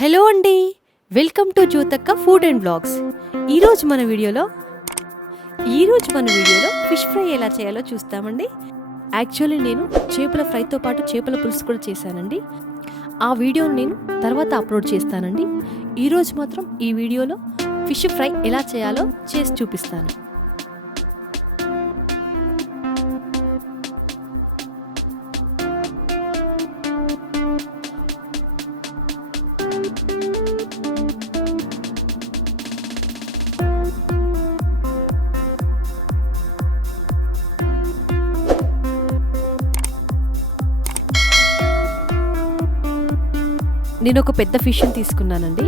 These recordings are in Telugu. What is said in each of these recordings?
హలో అండి, welcome to జ్యోతక్క food and vlogs. ఈరోజు మన వీడియోలో ఫిష్ ఫ్రై ఎలా చేయాలో చూస్తామండి. యాక్చువల్లీ నేను చేపల ఫ్రైతో పాటు చేపల పులుసు కూడా చేశానండి. ఆ వీడియోని నేను తర్వాత అప్లోడ్ చేస్తానండి. ఈరోజు మాత్రం ఈ వీడియోలో ఫిష్ ఫ్రై ఎలా చేయాలో చేసి చూపిస్తాను. నేను ఒక పెద్ద ఫిష్ని తీసుకున్నానండి.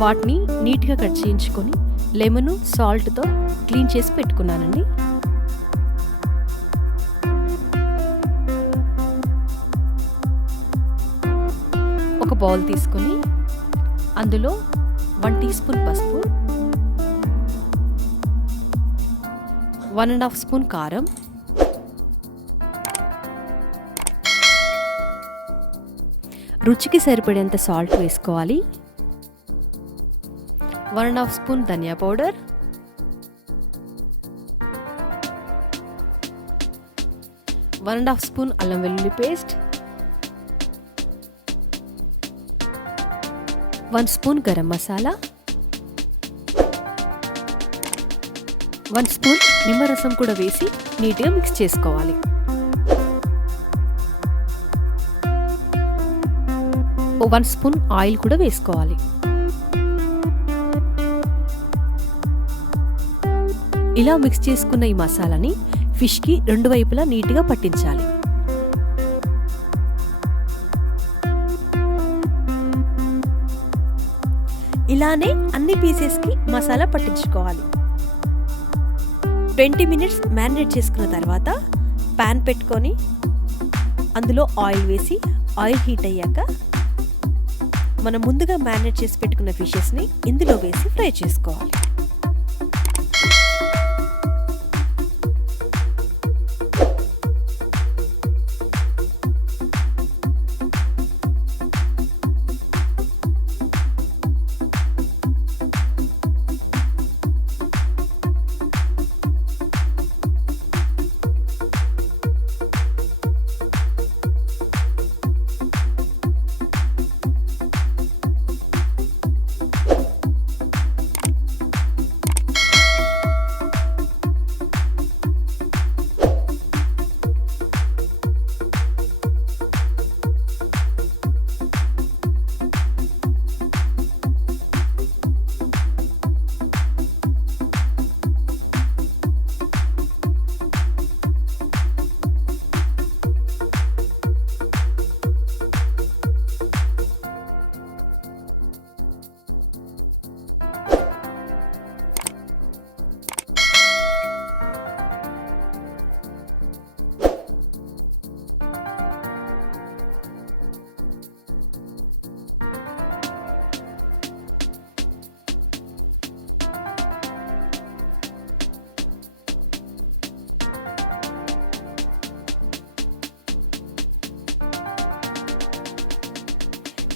వాటిని నీట్గా కట్ చేయించుకొని లెమను సాల్ట్తో క్లీన్ చేసి పెట్టుకున్నానండి. ఒక బౌల్ తీసుకొని అందులో 1 టీ స్పూన్ పసుపు, 1.5 స్పూన్ కారం, రుచికి సరిపడేంత సాల్ట్ వేసుకోవాలి, 1.5 స్పూన్ ధనియా పౌడర్, 1.5 స్పూన్ అల్లం వెల్లుల్లి paste, 1 spoon garam masala, 1 spoon నిమ్మరసం కూడా వేసి నీట్గా మిక్స్ చేసుకోవాలి. 1 స్పూన్ ఆయిల్ కూడా వేసుకోవాలి. ఇలా మిక్స్ చేసుకున్న ఈ మసాలాని ఫిష్కి 2 వైపులా నీట్గా పట్టించాలి. ఇలానే అన్ని పీసెస్కి మసాలా పట్టించుకోవాలి. 20 మినిట్స్ మ్యారినేట్ చేసుకున్న తర్వాత ప్యాన్ పెట్టుకొని అందులో ఆయిల్ వేసి ఆయిల్ హీట్ అయ్యాక మనం ముందుగా మ్యారినేట్ చేసి పెట్టుకున్న ఫిషెస్ని ఇందులో వేసి ఫ్రై చేసుకోవాలి.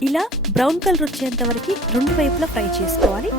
ఇలా బ్రౌన్ కలర్ వచ్చేంత వరకు 2 వైపులా ఫ్రై చేసుకోవాలి.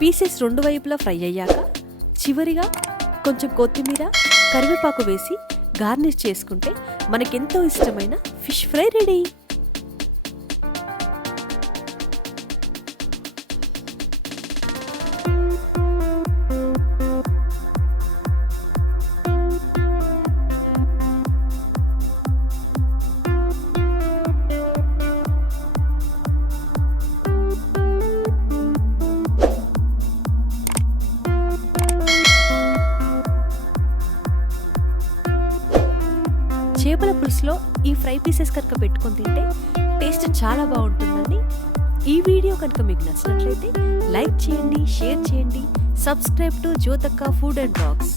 పీసెస్ రెండు వైపులా ఫ్రై అయ్యాక చివరిగా కొంచెం కొత్తిమీర కరివేపాకు వేసి గార్నిష్ చేసుకుంటే మనకెంతో ఇష్టమైన ఫిష్ ఫ్రై రెడీ. చేపల పులుసులో ఈ ఫ్రై పీసెస్ కనుక పెట్టుకొని తింటే టేస్ట్ చాలా బాగుంటుందండి. ఈ వీడియో కనుక మీకు నచ్చినట్లయితే లైక్ చేయండి, షేర్ చేయండి, subscribe to జ్యోతక్క food and vlogs.